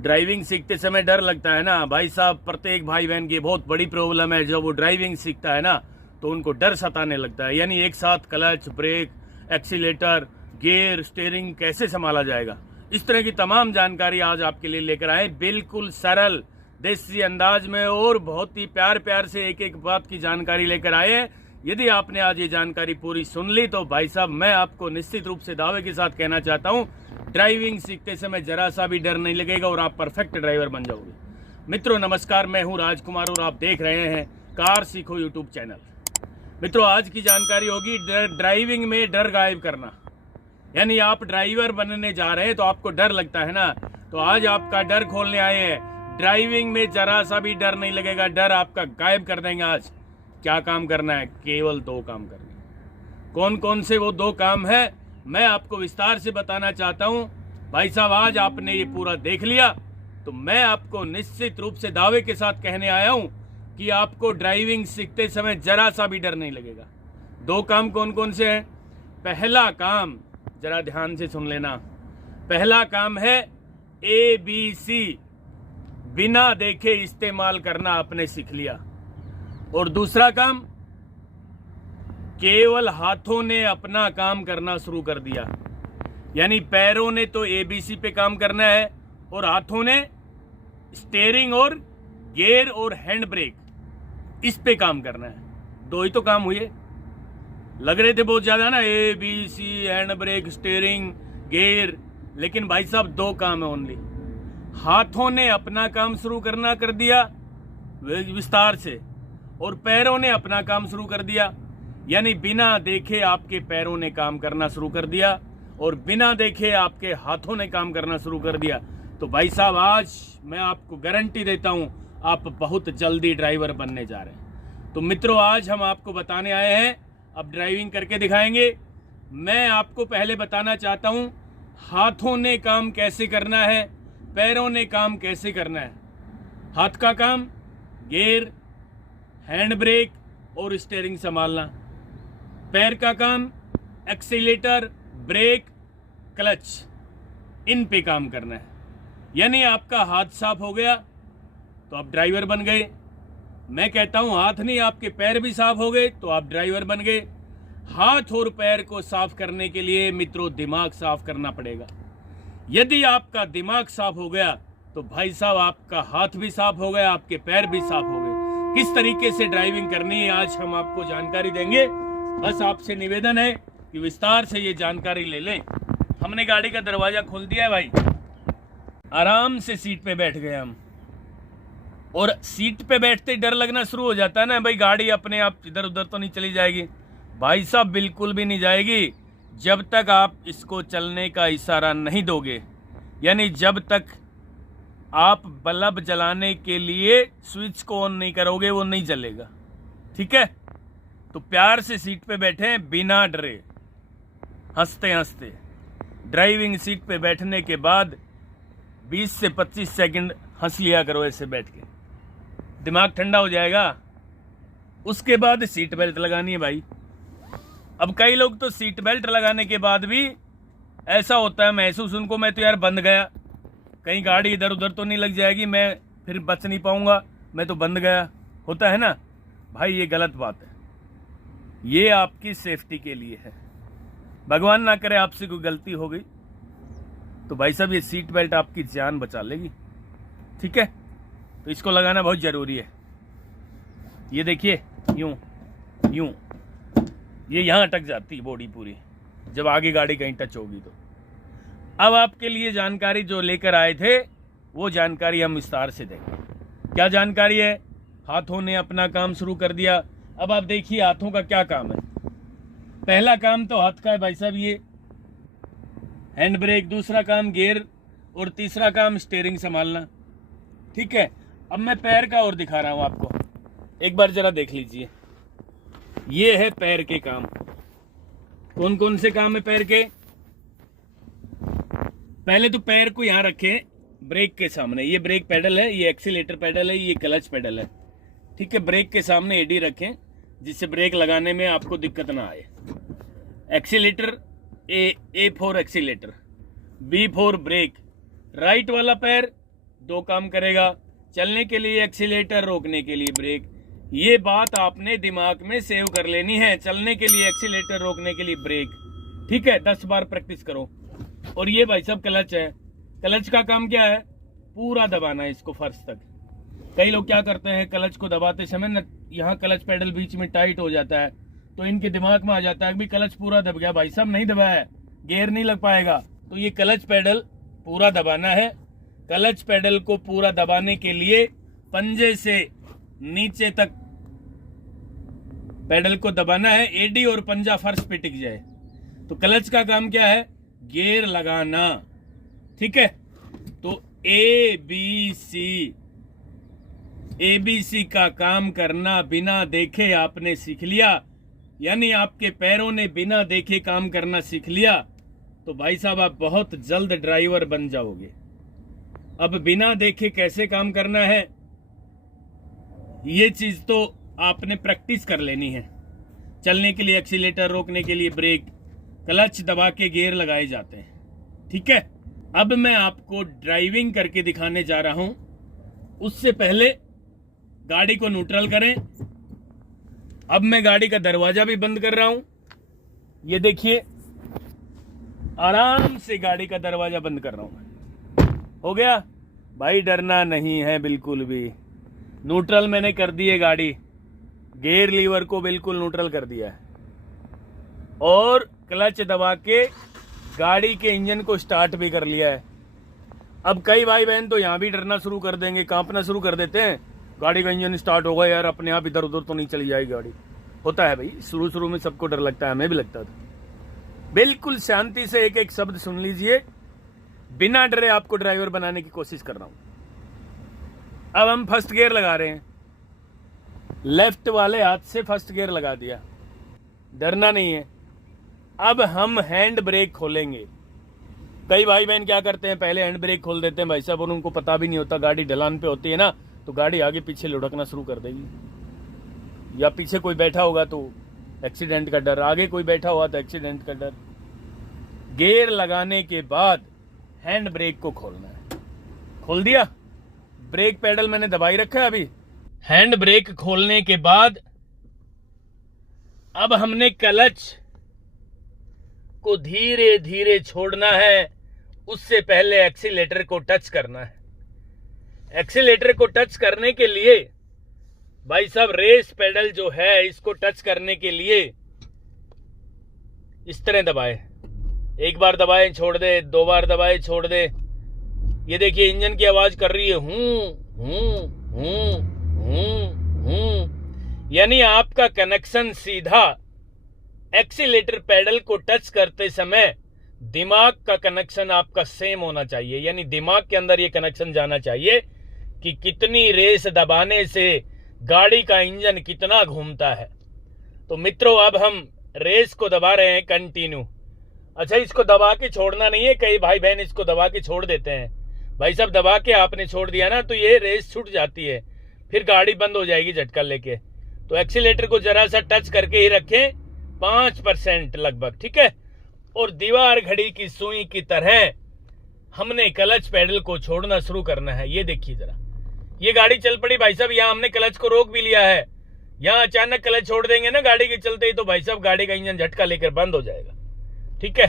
Driving सीखते समय डर लगता है ना भाई साहब। प्रत्येक भाई बहन की बहुत बड़ी प्रॉब्लम है, जब वो ड्राइविंग सीखता है ना तो उनको डर सताने लगता है। यानी एक साथ clutch, brake, accelerator, gear, steering कैसे संभाला जाएगा, इस तरह की तमाम जानकारी आज आपके लिए लेकर आए, बिल्कुल सरल देसी अंदाज में और बहुत ही प्यार प्यार से एक एक बात की जानकारी लेकर आए हैं। यदि आपने आज ये जानकारी पूरी सुन ली तो भाई साहब मैं आपको निश्चित रूप से दावे के साथ कहना चाहता हूँ, ड्राइविंग सीखते समय जरा सा भी डर नहीं लगेगा और आप परफेक्ट ड्राइवर बन जाओगे। मित्रों नमस्कार, मैं हूँ राजकुमार और आप देख रहे हैं कार सीखो यूट्यूब चैनल। मित्रों आज की जानकारी होगी ड्राइविंग में डर गायब करना। यानी आप ड्राइवर बनने जा रहे हैं तो आपको डर लगता है ना, तो आज आपका डर खोलने आए हैं। ड्राइविंग में जरा सा भी डर नहीं लगेगा, डर आपका गायब कर देंगे। आज क्या काम करना है? केवल 2 काम करने। कौन कौन से वो 2 काम है मैं आपको विस्तार से बताना चाहता हूं। भाई साहब आज आपने ये पूरा देख लिया तो मैं आपको निश्चित रूप से दावे के साथ कहने आया हूं कि आपको ड्राइविंग सीखते समय जरा सा भी डर नहीं लगेगा। 2 काम कौन कौन से हैं? पहला काम जरा ध्यान से सुन लेना। पहला काम है ABC, बिना देखे इस्तेमाल करना आपने सीख लिया। और दूसरा काम, केवल हाथों ने अपना काम करना शुरू कर दिया। यानी पैरों ने तो ABC पे काम करना है और हाथों ने स्टीयरिंग और गियर और हैंड ब्रेक इस पे काम करना है। 2 ही तो काम हुए, लग रहे थे बहुत ज्यादा ना, ABC, hand brake, steering, gear, लेकिन भाई साहब 2 काम है ओनली। हाथों ने अपना काम शुरू करना कर दिया विस्तार से और पैरों ने अपना काम शुरू कर दिया। यानी बिना देखे आपके पैरों ने काम करना शुरू कर दिया और बिना देखे आपके हाथों ने काम करना शुरू कर दिया। तो भाई साहब आज मैं आपको गारंटी देता हूं आप बहुत जल्दी ड्राइवर बनने जा रहे हैं। तो मित्रों आज हम आपको बताने आए हैं, अब ड्राइविंग करके दिखाएंगे। मैं आपको पहले बताना चाहता हूं हाथों ने काम कैसे करना है, पैरों ने काम कैसे करना है। हाथ का काम गियर, हैंड ब्रेक और स्टीयरिंग संभालना। पैर का काम एक्सीलेटर, ब्रेक, क्लच, इन पे काम करना है। यानी आपका हाथ साफ हो गया तो आप ड्राइवर बन गए। मैं कहता हूं हाथ नहीं, आपके पैर भी साफ हो गए तो आप ड्राइवर बन गए। हाथ और पैर को साफ करने के लिए मित्रों दिमाग साफ करना पड़ेगा। यदि आपका दिमाग साफ हो गया तो भाई साहब आपका हाथ भी साफ हो गया, आपके पैर भी साफ हो गए। किस तरीके से ड्राइविंग करनी है आज हम आपको जानकारी देंगे। बस आपसे निवेदन है कि विस्तार से ये जानकारी ले लें। हमने गाड़ी का दरवाजा खोल दिया है भाई, आराम से सीट पे बैठ गए हम। और सीट पे बैठते ही डर लगना शुरू हो जाता है ना भाई, गाड़ी अपने आप इधर उधर तो नहीं चली जाएगी। भाई साहब बिल्कुल भी नहीं जाएगी जब तक आप इसको चलने का इशारा नहीं दोगे। यानी जब तक आप बल्ब जलाने के लिए स्विच को ऑन नहीं करोगे वो नहीं चलेगा। ठीक है, तो प्यार से सीट पे बैठे बिना डरे, हंसते हंसते। ड्राइविंग सीट पे बैठने के बाद 20 से 25 सेकंड हंस लिया करो ऐसे बैठ के, दिमाग ठंडा हो जाएगा। उसके बाद सीट बेल्ट लगानी है भाई। अब कई लोग तो सीट बेल्ट लगाने के बाद भी ऐसा होता है महसूस उनको, मैं तो यार बंद गया, कहीं गाड़ी इधर उधर तो नहीं लग जाएगी, मैं फिर बच नहीं पाऊंगा, मैं तो बंद गया, होता है ना भाई। ये गलत बात है, ये आपकी सेफ्टी के लिए है। भगवान ना करे आपसे कोई गलती हो गई तो भाई साहब ये सीट बेल्ट आपकी जान बचा लेगी। ठीक है, तो इसको लगाना बहुत जरूरी है। ये देखिए यूं यूं, ये यहां अटक जाती है बॉडी पूरी जब आगे गाड़ी कहीं टच होगी तो। अब आपके लिए जानकारी जो लेकर आए थे वो जानकारी हम विस्तार से देंगे। क्या जानकारी है? हाथों ने अपना काम शुरू कर दिया। अब आप देखिए हाथों का क्या काम है। पहला काम तो हाथ का है भाई साहब, ये हैंड ब्रेक, दूसरा काम गियर और तीसरा काम स्टीयरिंग संभालना। ठीक है, अब मैं पैर का और दिखा रहा हूं आपको, एक बार जरा देख लीजिए। ये है पैर के काम। कौन कौन से काम है पैर के? पहले तो पैर को यहां रखें ब्रेक के सामने, ये ब्रेक पेडल है, ये एक्सीलेटर पेडल है, ये क्लच पेडल है। ठीक है, ब्रेक के सामने एडी रखें जिससे ब्रेक लगाने में आपको दिक्कत ना आए। Accelerator A for accelerator, B for brake. Right वाला पैर दो काम करेगा, चलने के लिए एक्सीलेटर, रोकने के लिए ब्रेक। ये बात आपने दिमाग में सेव कर लेनी है, चलने के लिए एक्सीलेटर, रोकने के लिए ब्रेक। ठीक है, 10 बार प्रैक्टिस करो। और ये भाई साहब क्लच है, क्लच का काम क्या है? पूरा दबाना है इसको फर्श तक। कई लोग क्या करते हैं, क्लच को दबाते समय न यहाँ क्लच पेडल बीच में टाइट हो जाता है, तो इनके दिमाग में आ जाता है कि क्लच पूरा दब गया। भाई साहब नहीं दबाया है, गियर नहीं लग पाएगा। तो ये क्लच पेडल पूरा दबाना है। क्लच पेडल को पूरा दबाने के लिए पंजे से नीचे तक पेडल को दबाना है, एडी और पंजा फर्श पे टिक जाए। तो क्लच का काम क्या है? गियर लगाना। ठीक है, तो एबीसी का काम करना बिना देखे आपने सीख लिया, यानी आपके पैरों ने बिना देखे काम करना सीख लिया, तो भाई साहब आप बहुत जल्द ड्राइवर बन जाओगे। अब बिना देखे कैसे काम करना है, ये चीज तो आपने प्रैक्टिस कर लेनी है। चलने के लिए एक्सीलेटर, रोकने के लिए ब्रेक, क्लच दबा के गियर लगाए जाते हैं। ठीक है, अब मैं आपको ड्राइविंग करके दिखाने जा रहा हूं। उससे पहले गाड़ी को न्यूट्रल करें। अब मैं गाड़ी का दरवाजा भी बंद कर रहा हूं। ये देखिए, आराम से गाड़ी का दरवाजा बंद कर रहा हूं। हो गया भाई, डरना नहीं है बिल्कुल भी। न्यूट्रल मैंने कर दी है, गाड़ी गियर लीवर को बिल्कुल न्यूट्रल कर दिया है और क्लच दबा के गाड़ी के इंजन को स्टार्ट भी कर लिया है। अब कई भाई बहन तो यहां भी डरना शुरू कर देंगे, कांपना शुरू कर देते हैं, गाड़ी का इंजन स्टार्ट होगा यार, अपने आप इधर उधर तो नहीं चली जाएगी गाड़ी। होता है भाई, शुरू में सबको डर लगता है, हमें भी लगता था। बिल्कुल शांति से एक एक शब्द सुन लीजिए, बिना डरे आपको ड्राइवर बनाने की कोशिश कर रहा हूं। अब हम फर्स्ट गियर लगा रहे हैं, लेफ्ट वाले हाथ से फर्स्ट गियर लगा दिया, डरना नहीं है। अब हम हैंड ब्रेक खोलेंगे। कई भाई बहन क्या करते हैं, पहले हैंड ब्रेक खोल देते हैं भाई साहब, और उनको पता भी नहीं होता, गाड़ी ढलान पे होती है ना, तो गाड़ी आगे पीछे लुढ़कना शुरू कर देगी, या पीछे कोई बैठा होगा तो एक्सीडेंट का डर, आगे कोई बैठा हुआ तो एक्सीडेंट का डर। गियर लगाने के बाद हैंड ब्रेक को खोलना है। खोल दिया, ब्रेक पेडल मैंने दबाई रखा है। अभी हैंड ब्रेक खोलने के बाद अब हमने क्लच को धीरे धीरे छोड़ना है, उससे पहले एक्सीलेटर को टच करना है। एक्सीलेटर को टच करने के लिए भाई साहब रेस पेडल जो है, इसको टच करने के लिए इस तरह दबाए, एक बार दबाए छोड़ दे, 2 बार दबाए छोड़ दे। ये देखिए इंजन की आवाज कर रही है, हूं, यानी आपका कनेक्शन सीधा एक्सीलेटर पेडल को टच करते समय दिमाग का कनेक्शन आपका सेम होना चाहिए, यानी दिमाग के अंदर ये कनेक्शन जाना चाहिए कि कितनी रेस दबाने से गाड़ी का इंजन कितना घूमता है। तो मित्रों, अब हम रेस को दबा रहे हैं कंटिन्यू। अच्छा, इसको दबा के छोड़ना नहीं है, कई भाई बहन इसको दबा के छोड़ देते हैं। भाई साहब दबा के आपने छोड़ दिया ना, तो ये रेस छूट जाती है, फिर गाड़ी बंद हो जाएगी झटका लेके। तो एक्सीलेटर को जरा सा टच करके ही रखें, 5% लगभग, ठीक है। और दीवार घड़ी की सुई की तरह हमने क्लच पेडल को छोड़ना शुरू करना है। ये देखिए जरा, ये गाड़ी चल पड़ी भाई साहब, यहाँ हमने क्लच को रोक भी लिया है। यहाँ अचानक क्लच छोड़ देंगे ना गाड़ी के चलते ही, तो भाई साहब गाड़ी का इंजन झटका लेकर बंद हो जाएगा। ठीक है,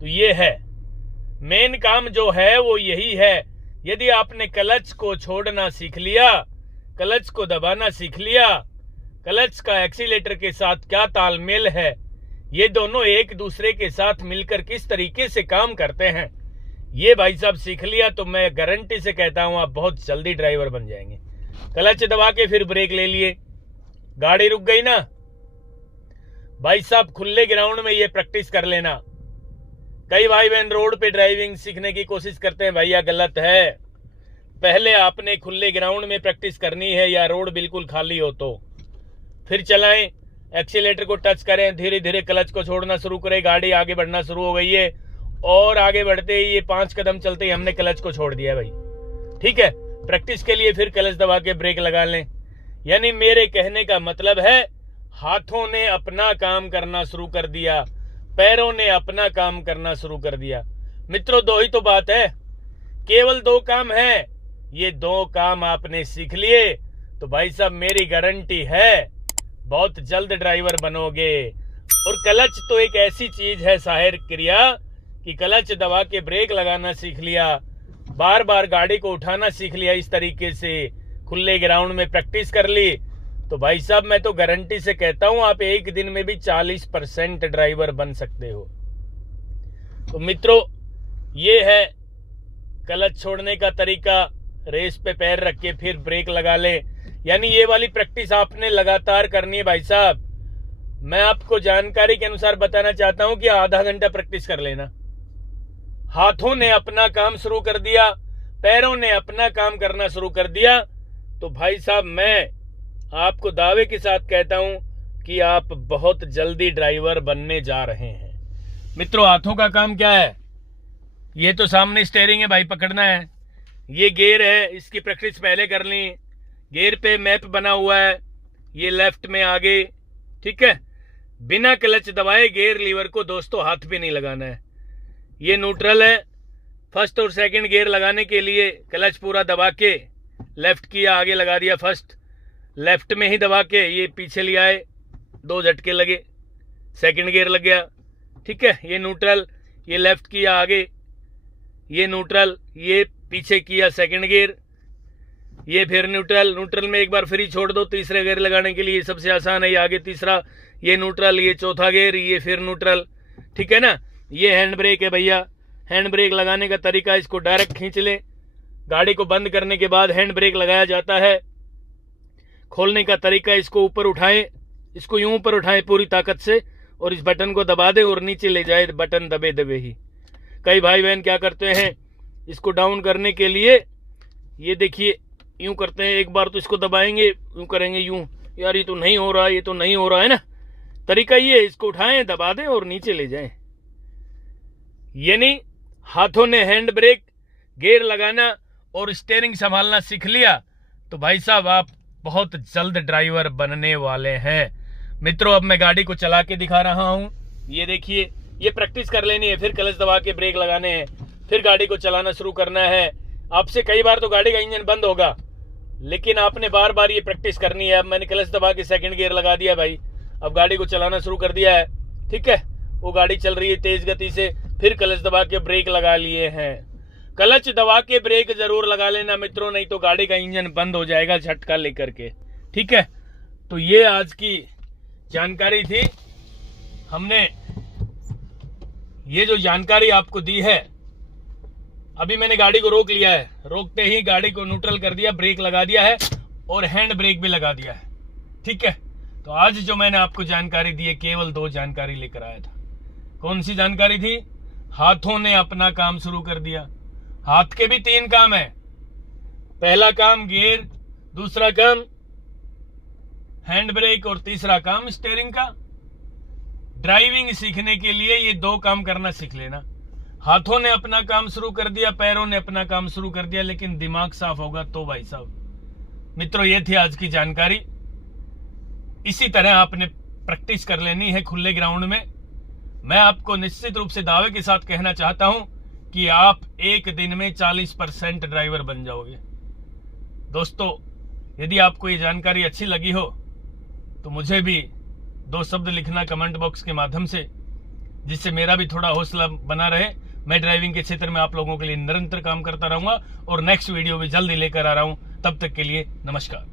तो ये है मेन काम जो है वो यही है। यदि आपने क्लच को छोड़ना सीख लिया, क्लच को दबाना सीख लिया, क्लच का एक्सीलेटर के साथ क्या तालमेल है, ये दोनों एक दूसरे के साथ मिलकर किस तरीके से काम करते हैं, ये भाई साहब सीख लिया, तो मैं गारंटी से कहता हूं आप बहुत जल्दी ड्राइवर बन जाएंगे। क्लच दबा के फिर ब्रेक ले लिए, गाड़ी रुक गई ना भाई साहब, खुले ग्राउंड में ये प्रैक्टिस कर लेना। कई भाई बहन रोड पे ड्राइविंग सीखने की कोशिश करते हैं, भैया गलत है। पहले आपने खुले ग्राउंड में प्रैक्टिस करनी है, या रोड बिल्कुल खाली हो तो फिर चलाएं, एक्सीलेटर को टच करें, धीरे धीरे क्लच को छोड़ना शुरू करें, गाड़ी आगे बढ़ना शुरू हो गई है। और आगे बढ़ते ही ये 5 कदम चलते ही हमने क्लच को छोड़ दिया भाई। ठीक है, प्रैक्टिस के लिए फिर क्लच दबा के ब्रेक लगा लें। यानी मेरे कहने का मतलब है, हाथों ने अपना काम करना शुरू कर दिया, पैरों ने अपना काम करना शुरू कर दिया। मित्रों, 2 ही तो बात है, केवल 2 काम है। ये 2 काम आपने सीख लिए तो भाई साहब मेरी गारंटी है बहुत जल्द ड्राइवर बनोगे। और क्लच तो एक ऐसी चीज है साहिर क्रिया कि क्लच दबा के ब्रेक लगाना सीख लिया, बार बार गाड़ी को उठाना सीख लिया, इस तरीके से खुले ग्राउंड में प्रैक्टिस कर ली तो भाई साहब मैं तो गारंटी से कहता हूं आप एक दिन में भी 40% ड्राइवर बन सकते हो। तो मित्रों ये है क्लच छोड़ने का तरीका, रेस पे पैर रख के फिर ब्रेक लगा ले, यानी ये वाली प्रैक्टिस आपने लगातार करनी है भाई साहब। मैं आपको जानकारी के अनुसार बताना चाहता हूं कि आधा घंटा प्रैक्टिस कर लेना। हाथों ने अपना काम शुरू कर दिया, पैरों ने अपना काम करना शुरू कर दिया तो भाई साहब मैं आपको दावे के साथ कहता हूं कि आप बहुत जल्दी ड्राइवर बनने जा रहे हैं। मित्रों हाथों का काम क्या है, ये तो सामने स्टीयरिंग है भाई, पकड़ना है, ये गियर है, इसकी प्रैक्टिस पहले कर ली, गियर पे मैप बना हुआ है, ये लेफ्ट में आगे, ठीक है। बिना क्लच दबाए गियर लीवर को दोस्तों हाथ पे नहीं लगाना है। ये न्यूट्रल है, फर्स्ट और सेकंड गियर लगाने के लिए क्लच पूरा दबा के लेफ्ट किया, आगे लगा दिया फर्स्ट, लेफ्ट में ही दबा के ये पीछे ले आए, 2 झटके लगे, सेकंड गियर लग गया, ठीक है। ये न्यूट्रल, ये लेफ्ट किया आगे, ये न्यूट्रल, ये पीछे किया सेकंड गियर, ये फिर न्यूट्रल, न्यूट्रल में एक बार फ्री छोड़ दो तीसरे गियर लगाने के लिए, सबसे आसान है, ये आगे तीसरा, ये न्यूट्रल, ये चौथा गियर, ये फिर न्यूट्रल, ठीक है ना। ये हैंड ब्रेक है भैया, हैंड ब्रेक लगाने का तरीका, इसको डायरेक्ट खींच ले, गाड़ी को बंद करने के बाद हैंड ब्रेक लगाया जाता है। खोलने का तरीका, इसको ऊपर उठाएं, इसको यूं ऊपर उठाएं पूरी ताकत से और इस बटन को दबा दे और नीचे ले जाए, बटन दबे दबे ही। कई भाई बहन क्या करते हैं, इसको डाउन करने के लिए ये देखिए यूं करते हैं, एक बार तो इसको दबाएंगे, यूं करेंगे, यूं, यार ये तो नहीं हो रहा, ये तो नहीं हो रहा है ना। तरीका ये है, इसको उठाएं, दबा दें और नीचे ले जाएं। यानी हाथों ने हैंड ब्रेक, गियर लगाना और स्टीयरिंग संभालना सीख लिया तो भाई साहब आप बहुत जल्द ड्राइवर बनने वाले हैं। मित्रों अब मैं गाड़ी को चला के दिखा रहा हूं, ये देखिए, ये प्रैक्टिस कर लेनी है, फिर क्लच दबा के ब्रेक लगाने हैं, फिर गाड़ी को चलाना शुरू करना है। आपसे कई बार तो गाड़ी का इंजन बंद होगा लेकिन आपने बार बार ये प्रैक्टिस करनी है। अब मैंने क्लच दबा के सेकंड गियर लगा दिया भाई, अब गाड़ी को चलाना शुरू कर दिया है, ठीक है। वो गाड़ी चल रही है तेज गति से, फिर क्लच दबा के ब्रेक लगा लिए हैं। क्लच दबा के ब्रेक जरूर लगा लेना मित्रों, नहीं तो गाड़ी का इंजन बंद हो जाएगा झटका लेकर के, ठीक है। तो ये आज की जानकारी थी, हमने ये जो जानकारी आपको दी है, अभी मैंने गाड़ी को रोक लिया है, रोकते ही गाड़ी को न्यूट्रल कर दिया, ब्रेक लगा दिया है और हैंड ब्रेक भी लगा दिया है, ठीक है। तो आज जो मैंने आपको जानकारी दी है केवल 2 जानकारी लेकर आया था। कौन सी जानकारी थी, हाथों ने अपना काम शुरू कर दिया। हाथ के भी 3 काम है, पहला काम गियर, दूसरा काम हैंड ब्रेक और तीसरा काम स्टीयरिंग का। ड्राइविंग सीखने के लिए ये 2 काम करना सीख लेना। हाथों ने अपना काम शुरू कर दिया, पैरों ने अपना काम शुरू कर दिया, लेकिन दिमाग साफ होगा तो भाई साहब। मित्रों ये थी आज की जानकारी, इसी तरह आपने प्रैक्टिस कर लेनी है खुले ग्राउंड में। मैं आपको निश्चित रूप से दावे के साथ कहना चाहता हूं कि आप एक दिन में 40% ड्राइवर बन जाओगे। दोस्तों यदि आपको ये जानकारी अच्छी लगी हो तो मुझे भी 2 शब्द लिखना कमेंट बॉक्स के माध्यम से, जिससे मेरा भी थोड़ा हौसला बना रहे। मैं ड्राइविंग के क्षेत्र में आप लोगों के लिए निरंतर काम करता रहूंगा और नेक्स्ट वीडियो भी जल्दी लेकर आ रहा हूं। तब तक के लिए नमस्कार।